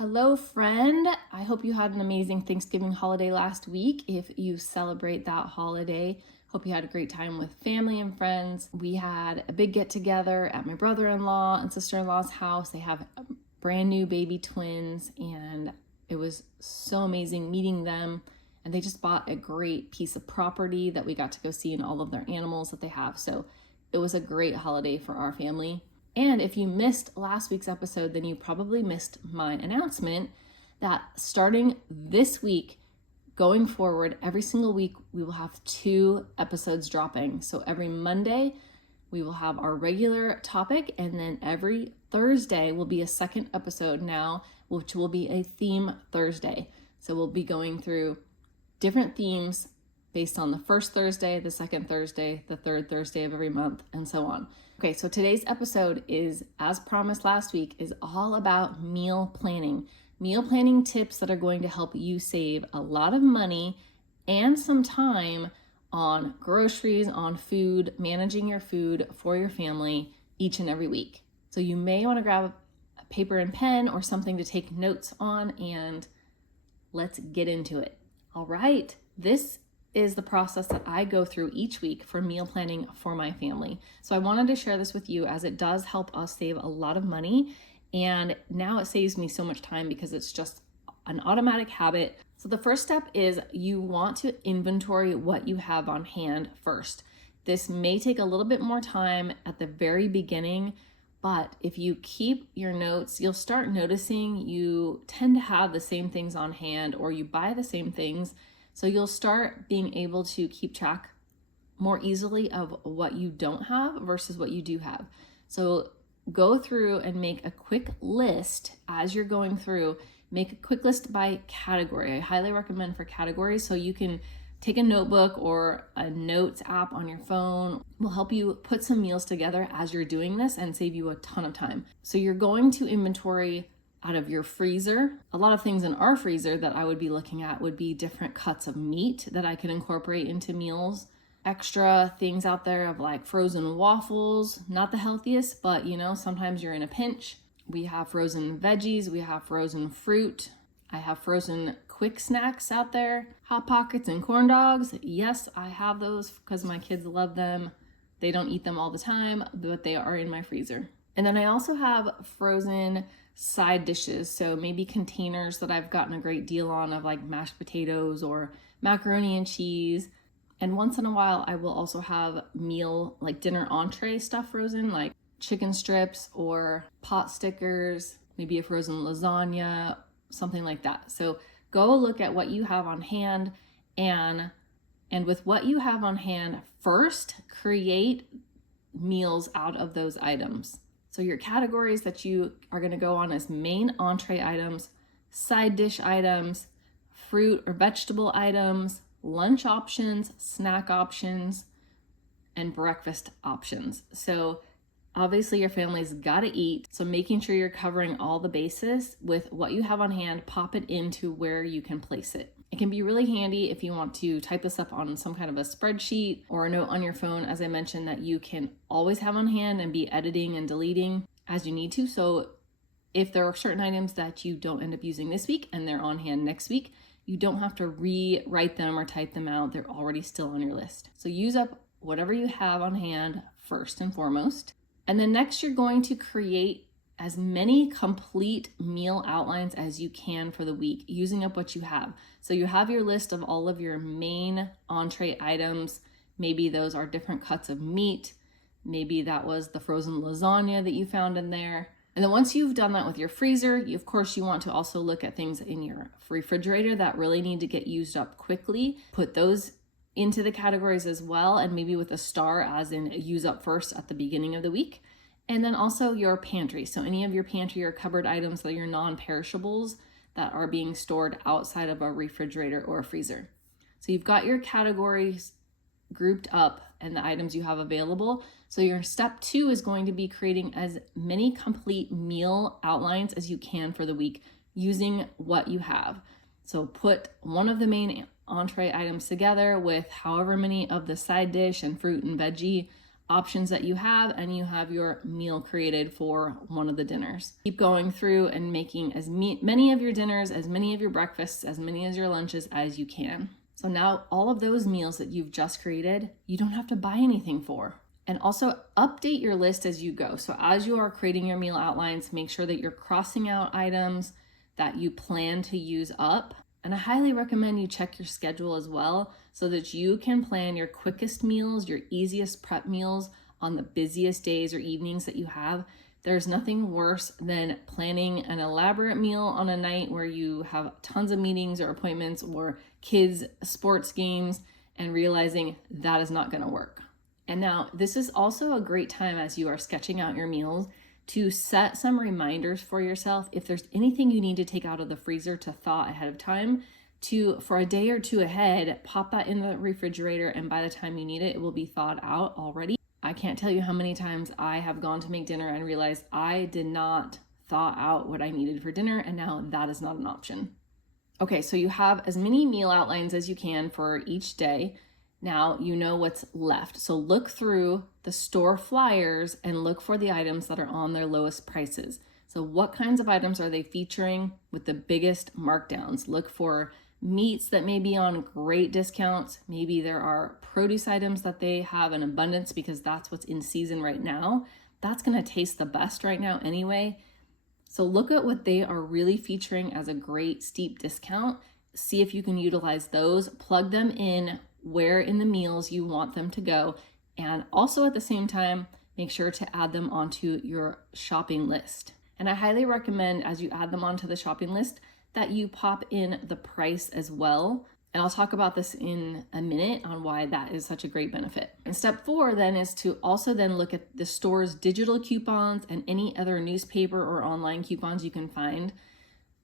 Hello, friend. I hope you had an amazing Thanksgiving holiday last week. If you celebrate that holiday, hope you had a great time with family and friends. We had a big get together at my brother-in-law and sister-in-law's house. They have brand new baby twins, and it was so amazing meeting them. And they just bought a great piece of property that we got to go see and all of their animals that they have. So it was a great holiday for our family. And if you missed last week's episode, then you probably missed my announcement that starting this week, going forward, every single week, we will have 2 episodes dropping. So every Monday, we will have our regular topic, and then every Thursday will be a second episode now, which will be a theme Thursday. So we'll be going through different themes based on the first Thursday, the second Thursday, the third Thursday of every month, and so on. Okay, so today's episode is, as promised last week, is all about meal planning. Meal planning tips that are going to help you save a lot of money and some time on groceries, on food, managing your food for your family each and every week. So you may want to grab a paper and pen or something to take notes on, and let's get into it. All right, this is the process that I go through each week for meal planning for my family. So I wanted to share this with you as it does help us save a lot of money. And now it saves me so much time because it's just an automatic habit. So the first step is you want to inventory what you have on hand first. This may take a little bit more time at the very beginning, but if you keep your notes, you'll start noticing you tend to have the same things on hand, or you buy the same things. So you'll start being able to keep track more easily of what you don't have versus what you do have. So go through and make a quick list as you're going through. Make a quick list by category. I highly recommend for categories, so you can take a notebook or a notes app on your phone. It will help you put some meals together as you're doing this and save you a ton of time. So you're going to inventory out of your freezer. A lot of things in our freezer that I would be looking at would be different cuts of meat that I can incorporate into meals. Extra things out there of like frozen waffles, not the healthiest, but sometimes you're in a pinch. We have frozen veggies, we have frozen fruit. I have frozen quick snacks out there, Hot Pockets and corn dogs. Yes, I have those because my kids love them. They don't eat them all the time, but they are in my freezer. And then I also have frozen side dishes, so maybe containers that I've gotten a great deal on of like mashed potatoes or macaroni and cheese. And once in a while I will also have meal, like dinner entree stuff frozen, like chicken strips or pot stickers, maybe a frozen lasagna, something like that. So go look at what you have on hand, and with what you have on hand first, create meals out of those items. So your categories that you are going to go on as main entree items, side dish items, fruit or vegetable items, lunch options, snack options, and breakfast options. So obviously your family's got to eat. So making sure you're covering all the bases with what you have on hand, pop it into where you can place it. It can be really handy if you want to type this up on some kind of a spreadsheet or a note on your phone, as I mentioned, that you can always have on hand and be editing and deleting as you need to. So if there are certain items that you don't end up using this week and they're on hand next week, you don't have to rewrite them or type them out. They're already still on your list. So use up whatever you have on hand first and foremost. And then next, you're going to create as many complete meal outlines as you can for the week, using up what you have. So you have your list of all of your main entree items. Maybe those are different cuts of meat. Maybe that was the frozen lasagna that you found in there. And then once you've done that with your freezer, of course, you want to also look at things in your refrigerator that really need to get used up quickly. Put those into the categories as well, and maybe with a star as in use up first at the beginning of the week. And then also your pantry. So any of your pantry or cupboard items that are your non-perishables that are being stored outside of a refrigerator or a freezer. So you've got your categories grouped up and the items you have available. So your step 2 is going to be creating as many complete meal outlines as you can for the week using what you have. So put one of the main entree items together with however many of the side dish and fruit and veggie options that you have, and you have your meal created for one of the dinners. Keep going through and making as many of your dinners, as many of your breakfasts, as many as your lunches as you can. So now all of those meals that you've just created, you don't have to buy anything for. And also update your list as you go. So as you are creating your meal outlines, make sure that you're crossing out items that you plan to use up. And I highly recommend you check your schedule as well so that you can plan your quickest meals, your easiest prep meals on the busiest days or evenings that you have. There's nothing worse than planning an elaborate meal on a night where you have tons of meetings or appointments or kids' sports games and realizing that is not going to work. And now this is also a great time as you are sketching out your meals to set some reminders for yourself. If there's anything you need to take out of the freezer to thaw ahead of time, for a day or two ahead, pop that in the refrigerator, and by the time you need it, it will be thawed out already. I can't tell you how many times I have gone to make dinner and realized I did not thaw out what I needed for dinner, and now that is not an option. Okay, so you have as many meal outlines as you can for each day. Now you know what's left. So look through the store flyers and look for the items that are on their lowest prices. So what kinds of items are they featuring with the biggest markdowns? Look for meats that may be on great discounts. Maybe there are produce items that they have in abundance because that's what's in season right now. That's going to taste the best right now anyway. So look at what they are really featuring as a great steep discount. See if you can utilize those, plug them in where in the meals you want them to go, and also at the same time, make sure to add them onto your shopping list. And I highly recommend as you add them onto the shopping list that you pop in the price as well. And I'll talk about this in a minute on why that is such a great benefit. And step 4 then is to also then look at the store's digital coupons and any other newspaper or online coupons you can find,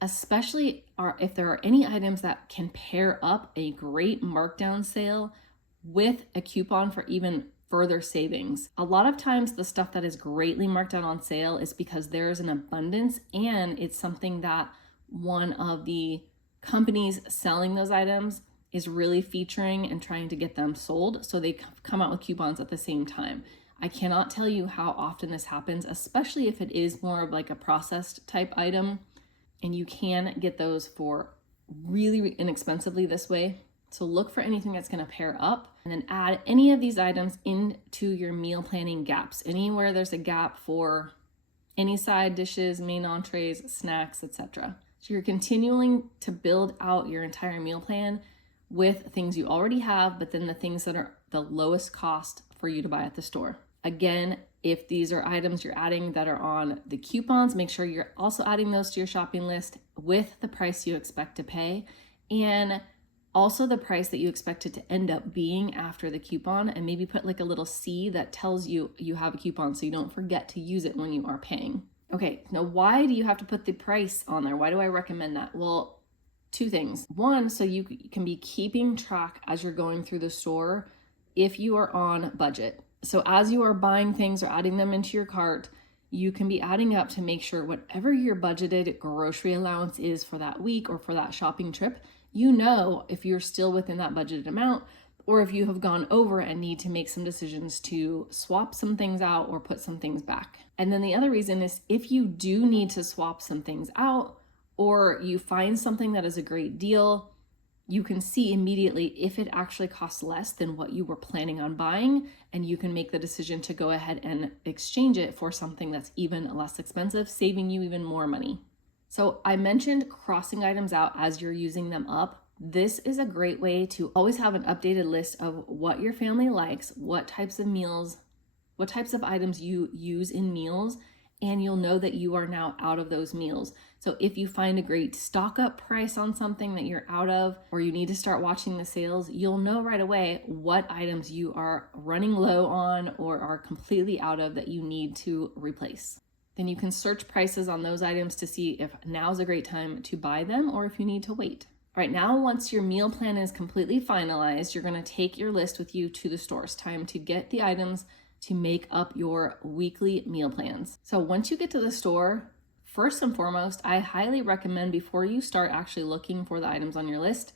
especially if there are any items that can pair up a great markdown sale with a coupon for even further savings. A lot of times the stuff that is greatly marked down on sale is because there's an abundance and it's something that one of the companies selling those items is really featuring and trying to get them sold. So they come out with coupons at the same time. I cannot tell you how often this happens, especially if it is more of like a processed type item. And you can get those for really inexpensively this way. So look for anything that's going to pair up and then add any of these items into your meal planning gaps. Anywhere there's a gap for any side dishes, main entrees, snacks, etc. So you're continuing to build out your entire meal plan with things you already have, but then the things that are the lowest cost for you to buy at the store. Again, if these are items you're adding that are on the coupons, make sure you're also adding those to your shopping list with the price you expect to pay and also the price that you expect it to end up being after the coupon, and maybe put like a little C that tells you you have a coupon so you don't forget to use it when you are paying. Okay, now why do you have to put the price on there? Why do I recommend that? Well, 2 things. 1, so you can be keeping track as you're going through the store if you are on budget. So as you are buying things or adding them into your cart, you can be adding up to make sure whatever your budgeted grocery allowance is for that week or for that shopping trip, you know if you're still within that budgeted amount or if you have gone over and need to make some decisions to swap some things out or put some things back. And then the other reason is if you do need to swap some things out or you find something that is a great deal, you can see immediately if it actually costs less than what you were planning on buying, and you can make the decision to go ahead and exchange it for something that's even less expensive, saving you even more money. So I mentioned crossing items out as you're using them up. This is a great way to always have an updated list of what your family likes, what types of meals, what types of items you use in meals, and you'll know that you are now out of those meals. So if you find a great stock up price on something that you're out of, or you need to start watching the sales, you'll know right away what items you are running low on or are completely out of that you need to replace. Then you can search prices on those items to see if now's a great time to buy them or if you need to wait. All right, now once your meal plan is completely finalized, you're going to take your list with you to the store. It's time to get the items to make up your weekly meal plans. So once you get to the store, first and foremost, I highly recommend before you start actually looking for the items on your list,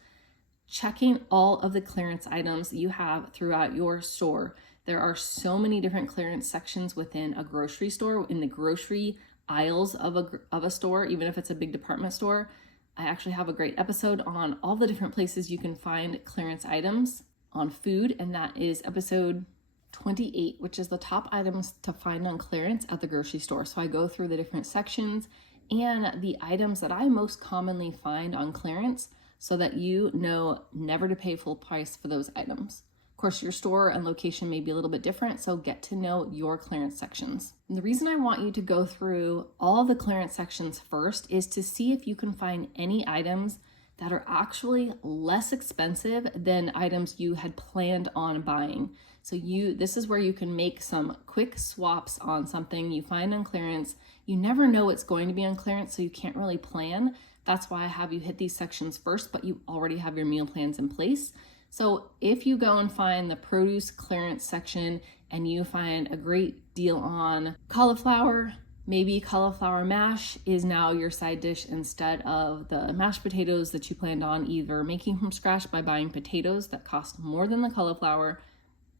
checking all of the clearance items you have throughout your store. There are so many different clearance sections within a grocery store, in the grocery aisles of a store, even if it's a big department store. I actually have a great episode on all the different places you can find clearance items on food, and that is episode 28, which is the top items to find on clearance at the grocery store. So I go through the different sections and the items that I most commonly find on clearance so that you know never to pay full price for those items. Of course, your store and location may be a little bit different, so get to know your clearance sections. And the reason I want you to go through all the clearance sections first is to see if you can find any items that are actually less expensive than items you had planned on buying. So this is where you can make some quick swaps on something you find on clearance. You never know what's going to be on clearance, so you can't really plan. That's why I have you hit these sections first, but you already have your meal plans in place. So if you go and find the produce clearance section and you find a great deal on cauliflower, maybe cauliflower mash is now your side dish instead of the mashed potatoes that you planned on either making from scratch by buying potatoes that cost more than the cauliflower,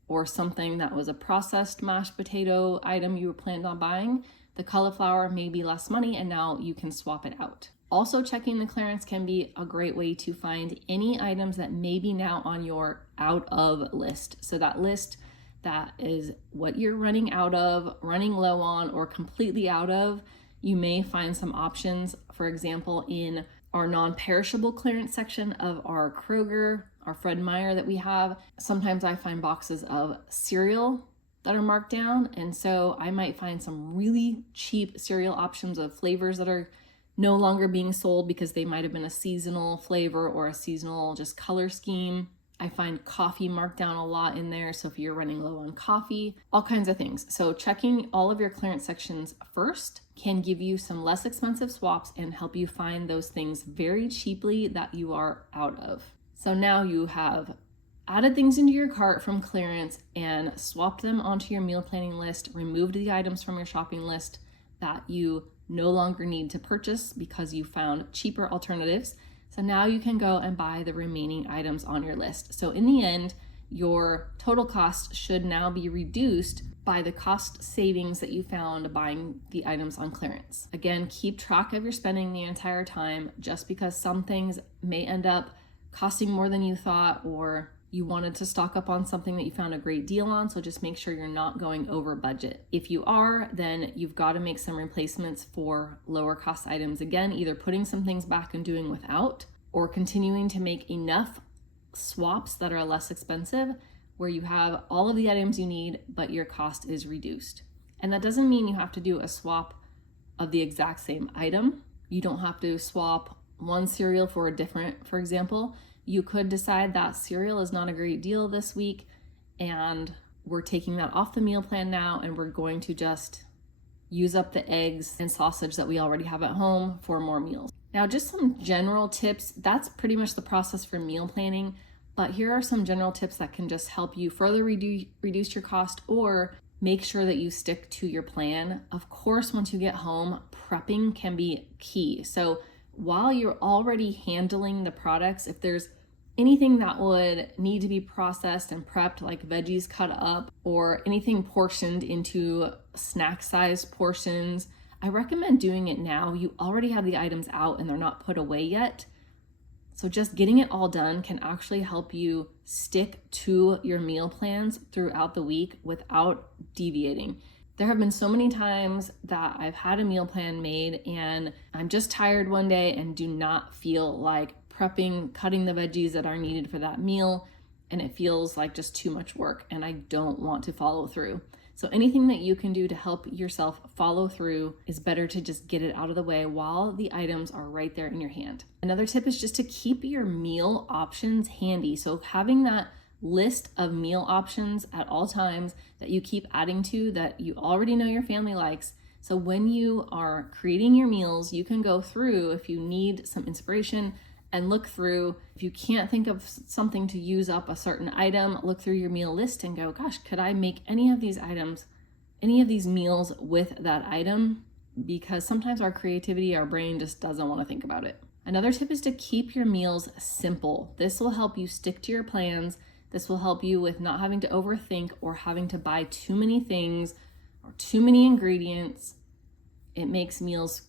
or something that was a processed mashed potato item you were planned on buying. The cauliflower may be less money and now you can swap it out. Also, checking the clearance can be a great way to find any items that may be now on your out of list. So that list that is what you're running out of, running low on, or completely out of, you may find some options. For example, in our non-perishable clearance section of our Kroger, our Fred Meyer that we have, sometimes I find boxes of cereal that are marked down. And so I might find some really cheap cereal options of flavors that are no longer being sold because they might have been a seasonal flavor or a seasonal just color scheme. I find coffee marked down a lot in there. So if you're running low on coffee, all kinds of things. So checking all of your clearance sections first can give you some less expensive swaps and help you find those things very cheaply that you are out of. So now you have added things into your cart from clearance and swapped them onto your meal planning list, removed the items from your shopping list that you no longer need to purchase because you found cheaper alternatives. So now you can go and buy the remaining items on your list. So in the end, your total cost should now be reduced by the cost savings that you found buying the items on clearance. Again, keep track of your spending the entire time. Just because some things may end up costing more than you thought, or you wanted to stock up on something that you found a great deal on, so just make sure you're not going over budget. If you are, then you've got to make some replacements for lower cost items. Again, either putting some things back and doing without, or continuing to make enough swaps that are less expensive where you have all of the items you need, but your cost is reduced. And that doesn't mean you have to do a swap of the exact same item. You don't have to swap one cereal for a different, for example. You could decide that cereal is not a great deal this week and we're taking that off the meal plan now and we're going to just use up the eggs and sausage that we already have at home for more meals. Now, just some general tips. That's pretty much the process for meal planning, but here are some general tips that can just help you further reduce your cost or make sure that you stick to your plan. Of course, once you get home, prepping can be key. So while you're already handling the products, if there's anything that would need to be processed and prepped, like veggies cut up or anything portioned into snack size portions, I recommend doing it now. You already have the items out and they're not put away yet. So just getting it all done can actually help you stick to your meal plans throughout the week without deviating. There have been so many times that I've had a meal plan made and I'm just tired one day and do not feel like prepping, cutting the veggies that are needed for that meal, and it feels like just too much work and I don't want to follow through. So anything that you can do to help yourself follow through is better to just get it out of the way while the items are right there in your hand. Another tip is just to keep your meal options handy. So having that list of meal options at all times that you keep adding to that you already know your family likes. So when you are creating your meals, you can go through if you need some inspiration and look through. If you can't think of something to use up a certain item, look through your meal list and go, gosh, could I make any of these items, any of these meals with that item? Because sometimes our creativity, our brain just doesn't want to think about it. Another tip is to keep your meals simple. This will help you stick to your plans. This will help you with not having to overthink or having to buy too many things or too many ingredients. It makes meals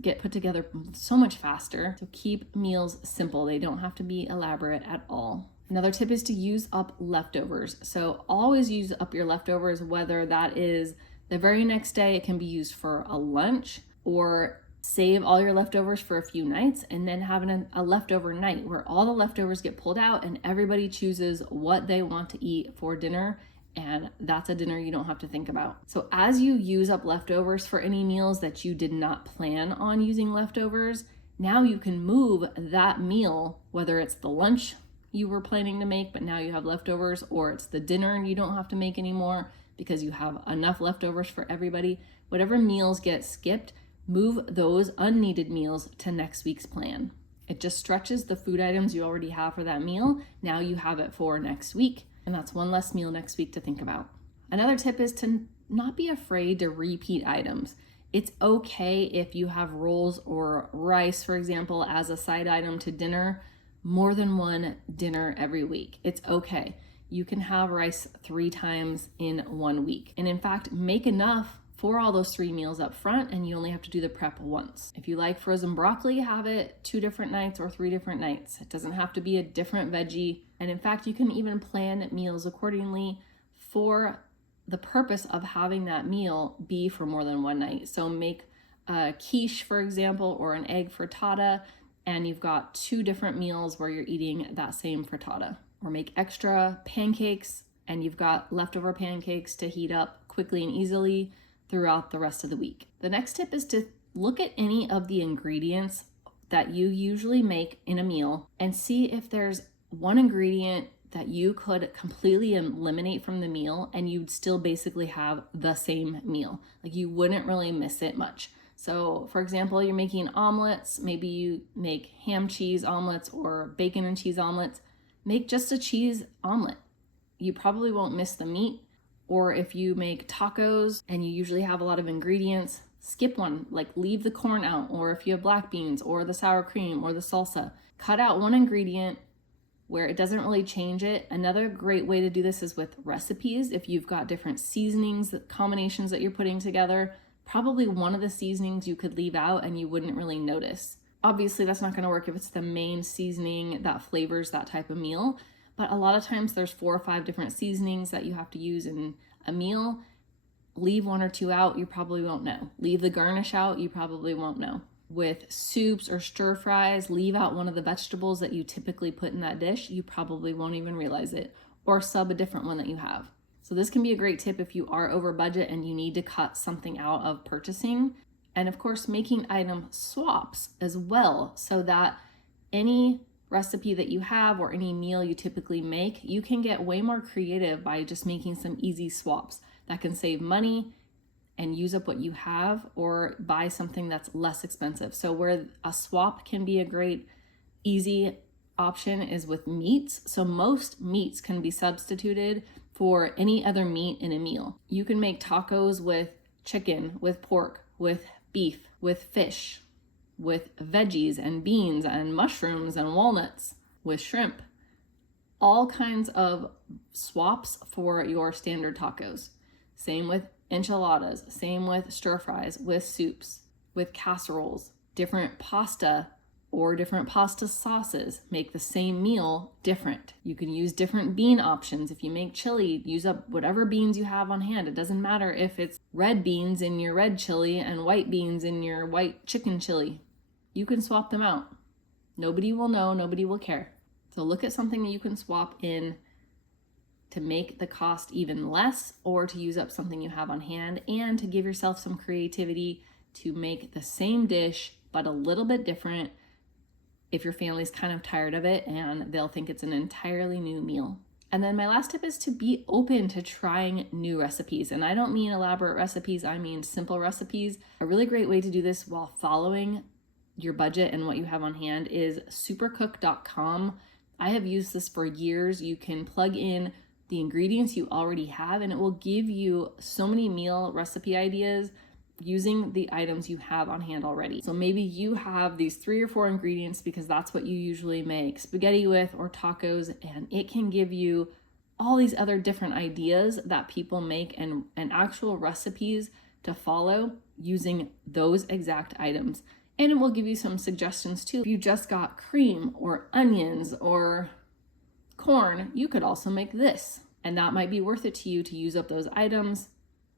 get put together so much faster. So keep meals simple. They don't have to be elaborate at all. Another tip is to use up leftovers. So always use up your leftovers, whether that is the very next day, it can be used for a lunch, or save all your leftovers for a few nights and then have a leftover night where all the leftovers get pulled out and everybody chooses what they want to eat for dinner. And that's a dinner you don't have to think about. So as you use up leftovers for any meals that you did not plan on using leftovers, now you can move that meal, whether it's the lunch you were planning to make, but now you have leftovers, or it's the dinner and you don't have to make anymore because you have enough leftovers for everybody. Whatever meals get skipped, move those unneeded meals to next week's plan. It just stretches the food items you already have for that meal. Now you have it for next week, and that's one less meal next week to think about. Another tip is to not be afraid to repeat items. It's okay if you have rolls or rice, for example, as a side item to dinner, more than one dinner every week. It's okay. You can have rice 3 times in 1 week. And in fact, make enough for all those 3 meals up front, and you only have to do the prep once. If you like frozen broccoli, have it 2 different nights or 3 different nights. It doesn't have to be a different veggie. And in fact, you can even plan meals accordingly for the purpose of having that meal be for more than one night. So make a quiche, for example, or an egg frittata, and you've got 2 different meals where you're eating that same frittata. Or make extra pancakes, and you've got leftover pancakes to heat up quickly and easily throughout the rest of the week. The next tip is to look at any of the ingredients that you usually make in a meal and see if there's one ingredient that you could completely eliminate from the meal and you'd still basically have the same meal. Like you wouldn't really miss it much. So for example, you're making omelets, maybe you make ham cheese omelets or bacon and cheese omelets. Make just a cheese omelet. You probably won't miss the meat. Or if you make tacos and you usually have a lot of ingredients, skip one, like leave the corn out. Or if you have black beans or the sour cream or the salsa, cut out one ingredient where it doesn't really change it. Another great way to do this is with recipes. If you've got different seasonings, combinations that you're putting together, probably one of the seasonings you could leave out and you wouldn't really notice. Obviously, that's not going to work if it's the main seasoning that flavors that type of meal. But a lot of times there's 4 or 5 different seasonings that you have to use in a meal. Leave 1 or 2 out, you probably won't know. Leave the garnish out, you probably won't know. With soups or stir fries, leave out one of the vegetables that you typically put in that dish. You probably won't even realize it. Or sub a different one that you have. So this can be a great tip if you are over budget and you need to cut something out of purchasing. And of course, making item swaps as well, so that any recipe that you have or any meal you typically make, you can get way more creative by just making some easy swaps that can save money and use up what you have, or buy something that's less expensive. So where a swap can be a great easy option is with meats. So most meats can be substituted for any other meat in a meal. You can make tacos with chicken, with pork, with beef, with fish, with veggies and beans and mushrooms and walnuts, with shrimp. All kinds of swaps for your standard tacos. Same with enchiladas, same with stir fries, with soups, with casseroles. Different pasta or different pasta sauces make the same meal different. You can use different bean options. If you make chili, use up whatever beans you have on hand. It doesn't matter if it's red beans in your red chili and white beans in your white chicken chili. You can swap them out. Nobody will know, nobody will care. So look at something that you can swap in to make the cost even less, or to use up something you have on hand, and to give yourself some creativity to make the same dish but a little bit different if your family's kind of tired of it and they'll think it's an entirely new meal. And then my last tip is to be open to trying new recipes. And I don't mean elaborate recipes, I mean simple recipes. A really great way to do this while following your budget and what you have on hand is supercook.com. I have used this for years. You can plug in the ingredients you already have and it will give you so many meal recipe ideas using the items you have on hand already. So maybe you have these 3 or 4 ingredients because that's what you usually make spaghetti with or tacos, and it can give you all these other different ideas that people make and actual recipes to follow using those exact items. And it will give you some suggestions too. If you just got cream or onions or corn, you could also make this. And that might be worth it to you to use up those items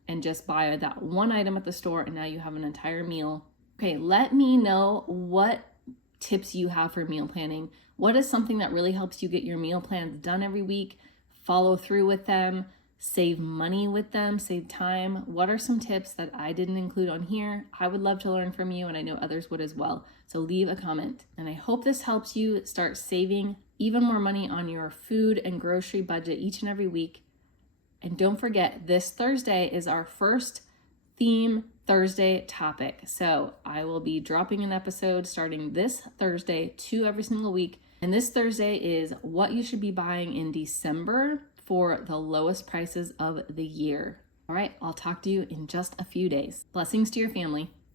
and just buy that one item at the store, and now you have an entire meal. Okay, let me know what tips you have for meal planning. What is something that really helps you get your meal plans done every week, follow through with them, save money with them, save time? What are some tips that I didn't include on here? I would love to learn from you, and I know others would as well. So leave a comment. And I hope this helps you start saving even more money on your food and grocery budget each and every week. And don't forget, this Thursday is our first Theme Thursday topic. So I will be dropping an episode starting this Thursday, 2 every single week. And this Thursday is what you should be buying in December for the lowest prices of the year. All right, I'll talk to you in just a few days. Blessings to your family.